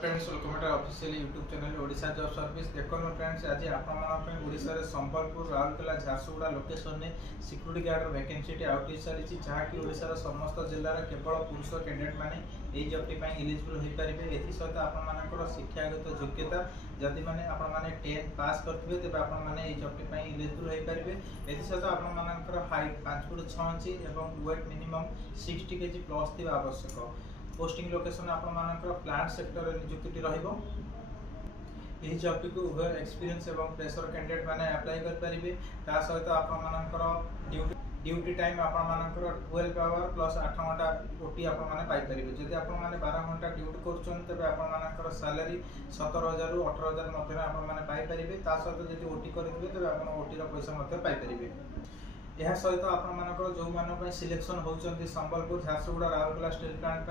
Friends welcome to official YouTube channel Odisha job service. देखो friends आज आपण ओडिशा रे संबलपुर राउरकेला झारसुगुड़ा लोकेशन में सिक्यूरिटी गार्ड वैकेंसी आउट चली जहाँकि ओडिशा समस्त जिलार केवल पुरुष कैंडिडेट मैंने यही जॉब टी एलिजिबल हो पारे। एसत आपर शिक्षागत योग्यता जदि मैंने आपने 10th पास करते तेज आपने जॉब टी एलिजिबल हो पारे। एसत आपर हाइट 5 फुट 6 इंच और वेट मिनिमम 60 kg प्लस थी आवश्यक। पोस्टिंग लोकेशन आपर प्लांट सेक्टर नियुक्ति रहिबो। यही जॉब टी को उभय एक्सपीरियंस और प्रेशर कैंडिडेट मैंने अप्लाई करेंगे। ता सहित आपर ड्यूटी टाइम आपर 12 आवर प्लस 8 घंटा ओटी आपरे। जदि आप 12 घंटा ड्यूटी कर आपर सैलरी 17,000 रू 18,000 मध्य आपरे। ता सहित जब ओटी करेंगे तेज आप ओटी पैसा पाइपर। यह सहित आपर जो मानी सिलेक्शन होती संबलपुर झारसुगुड़ा राउरकेला स्टील प्लांट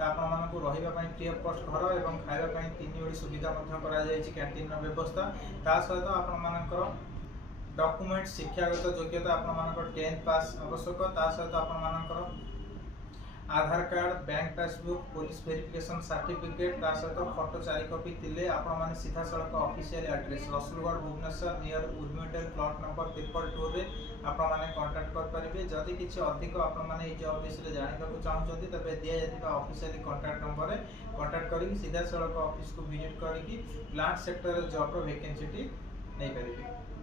आपको रही फ्री ऑफ कॉस्ट घर और खावाई 3 ओडी सुविधा कैंटीन व्यवस्था। ता सहित आपर डॉक्यूमेंट शिक्षागत योग्यता आपर 10th पास आवश्यक। ता सहित आपर Aadhaar card bank passbook police verification certificate ता सहित फोटो 4 कॉपी थिले आपने सीधा सड़क official address Rasulgarh Bhubaneswar near Urmi hotel plot number 322 रे आपने कांटेक्ट करेंगे। जदि किसी अधिक आपने जॉब विषय जानवाक चाहते तेज दि जाता ऑफिशियल कांटेक्ट नंबर कांटेक्ट कर सीधा सड़क ऑफिस को विजिट करके प्लांट सेक्टर जॉब वैकेंसी नहीं पारे।